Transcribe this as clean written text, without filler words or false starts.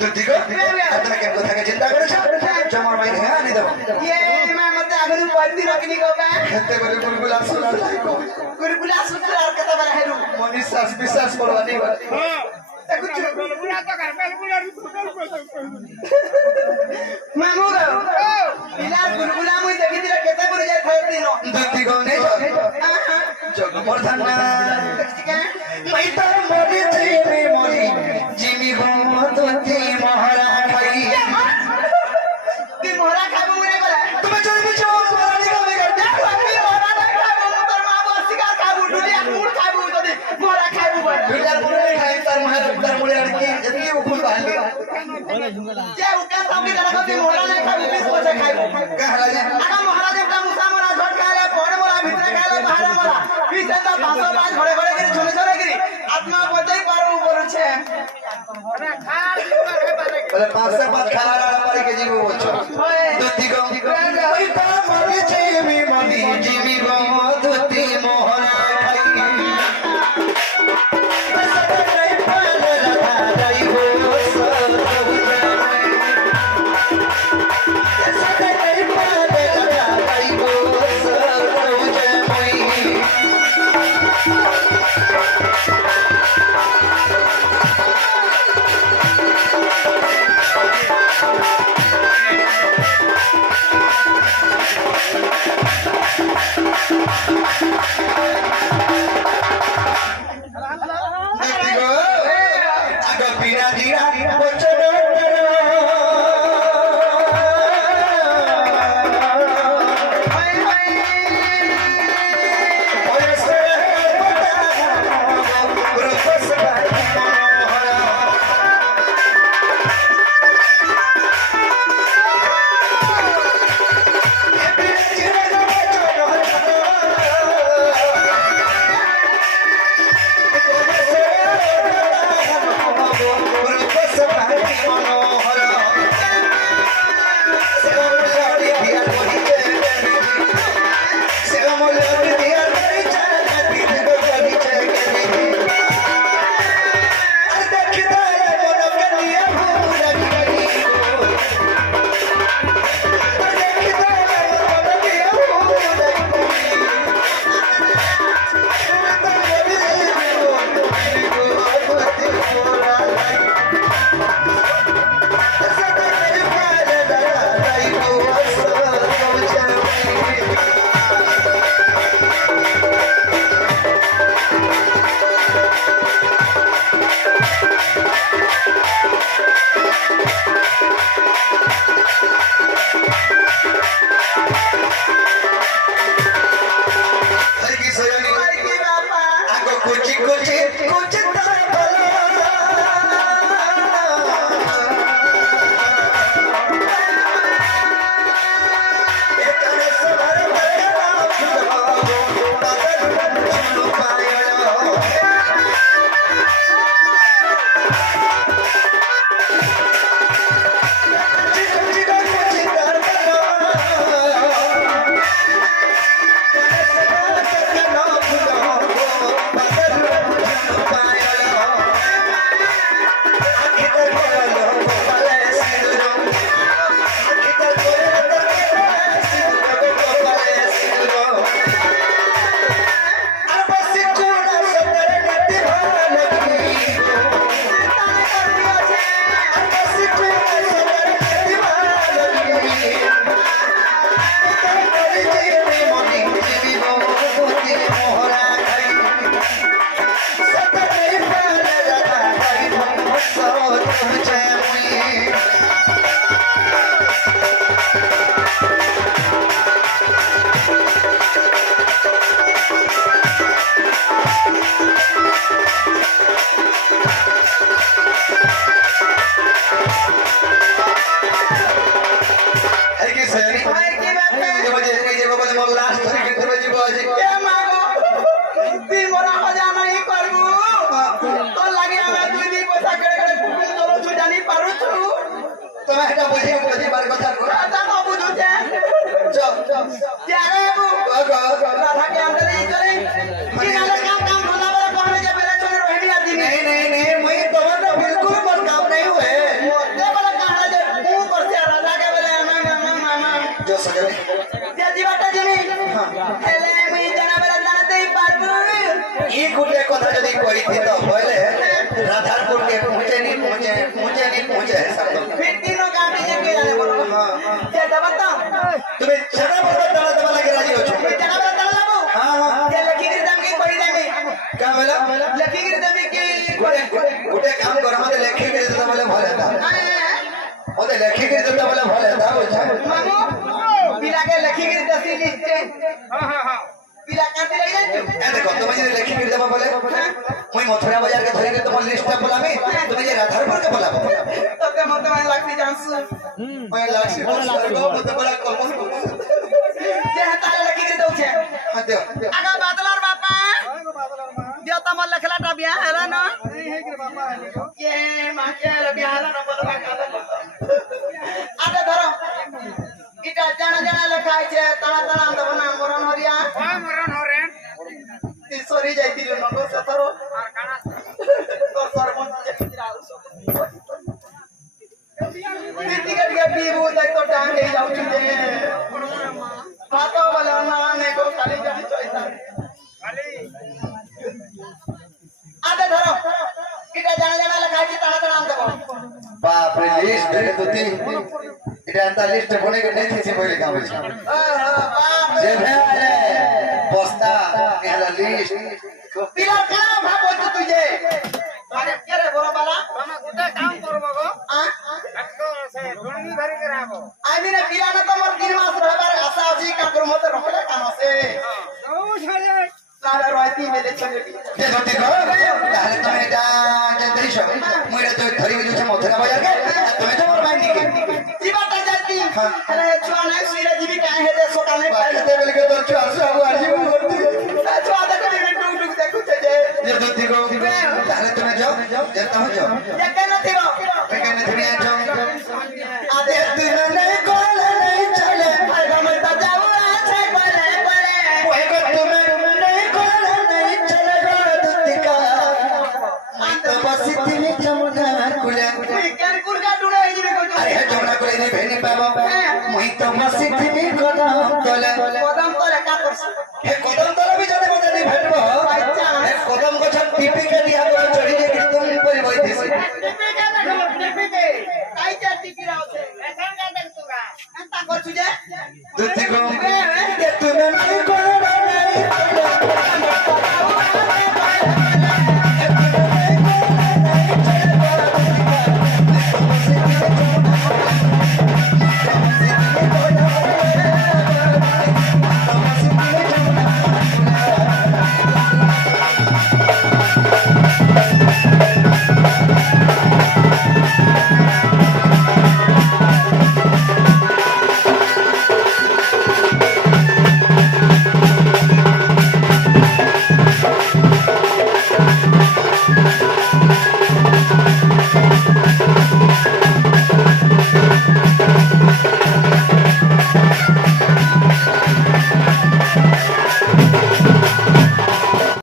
তুই দিগো তুমি কেন কথা চিন্তা করেছো জমর ভাই হ্যাঁ আনি দেব ये मैं मत आगे बढ़ती रखनी को मैं খেতে বলে গুলগুলা সোনা যাই কো गुरगुला सुतर और कथा बड़ा है रू মনিশ্বাস বিশ্বাস করবা নেই বলে कुछ मैं मुगा इला गुरगुला मुई देखि दिला केता करे जाय थाय दिनो তুই দিগো নেই জগমর্ধন মাই তো মরি জিমি মরি জিমি গো তুই মহারা খাই ती मोरा खाबो मुने बोला তুমি চলবি চল মরানি কবে করতে ती मोरा नहीं खाबो তোর মা বসি का खाबो डुलिया मुड़ खाबो तो मोरा खाबो बोला বিলার মুড়ে খাই তার মহারা তার মুড়ে আর কি এদিকে উকুল বাহালি जे उका तमे जरा को ती मोरा नहीं खाबो किस बसे खाबो कहला जा आगा महाराज अपना मुसा मोरा झट खाले पड़ मोरा भीतर खाले बाहर मोरा पीछे तो पासो पास घरे घरे गिरी छोले छोले गिरी आत्मा बजाई पारो ऊपर छे বলে পাঁচটা পাঁচ খালা পারে কে জীব বলছো দুতি গো ওই তা মরি জিমি মরি জিমি গো দুতি মহারা খাই সদাই পালে রাধা যাই গো সদাই পালে রাধা যাই গো সরোজে মই Digo, agak pina dira, bocor তুমি এটা বুঝিবার কথা জানো বুঝুছে ત્યારે રાધા કે અંદર નહીં કરે કિનારે કામ કામ ધોલા વાળા કોને જે પેલા ચોરે રહેની આતી नहीं नहीं नहीं मैं तो बिल्कुल मत काम नहीं हुए সজনী যে জীবনটা জিমি হেলে মুই জানাবেলা জানাতেই পারবো ই গুটে কথা যদি কইতি তো বলে রাধারপুরকে পৌঁছে फिर तीनों काम ये के जाने बोलो ये दबता তুমি ছাড়া বড় দাঁড়া দেবা লাগে রাজি হচ্ছ मैं জানাবেলা জানাবো হ্যাঁ ये लकी की दम की पड़ी दे में কা বলা लकी की दम की গুটে কাম কর মতে লেখি করে দিতে বলে ভালো হতা ওতে লেখি করে দিতে বলে ভালো হতা বুঝছ मामू पिला के लकी की दसी लिस्ट हां पिला काटे रही है এ দেখো তুমি যদি লেখি করে দেবা বলে মই মথুরা বাজার কে ধরে তোমার লিস্টটা বলামি তুমি যে রাধারপুর কে বলাবো तो ते मत में लगती जानसु মই লাগছি মতে বলা কলমস जे ताले लकी की दो छे हां देव आगा बादलार बापा दियो तम लखला टा बिया हैला ना ये माके बिया हैला ना बोलबा काला आगे धरो इटा जाना जाना लखाय छे ताना ताना दबना मरण हरिया मरण हरे ती सरी जाईती रे नगो सतरो और काना तो सरपंच जेतिरा टिकट के पीबू तक तो टांग ले जाऊ छे फातो वाला ना ने को खाली जानी चोइता खाली आगे धरो इटा जाना जाना लखाय छे ताना ताना दबो बाप रे लिस्ट रे तुती এটা একটা লিস্ট বনে কে নেই থিসি বলে কাম হইছে बाप যে ভেলে বস্তা এলা লিস্ট पिला कना भाबो तू तुझे अरे के रे बरो बाला हम गुटे काम करबो गो आ अक्को से ढुंडी भरी के राबो आमी ने पिला न तो मोर 3 मास रहबार आशा अछि काकर मते रहले काम से ओ छले सारा रोती मेले छले যে ধরতে কো তাহলে তুমি এটা যে দেইছো মই এটা তো ধরি গেছো মথুরা বাজার কে তুমি তো মোর বাইন্ডি কে जीवाटा जाती अरे छुआ नहीं सुईरा जीवी काहे हे दे सोकाले বাড়িতে বলে কে তোর চু আসু আবু আসি করতে छुआ देखो रे टुक टुक देखु छे जे যে ধরতে কো তাহলে তুমি যাও যে তুমি যাও ये केन थिबो এখানে তুমি আছো आदे দিন নাই কোল নাই চলে अरे मत जाऊ আছে বলে বলে ওই কো তুমি নাই কোল নাই চলে গো দুতিকা তো বসি তুমি চমনা কুলা তুই কেন কুরকা ডুড়ে হই যাবে কই আরে জমনা করে দি ভেনি পাবো মই তো বসি তুমি কদম তলে কদম করে কা করছ হে কদম তলে বি জানে মতে নি ভেটবো হে কদম গছ টিপি কে দিয়া করে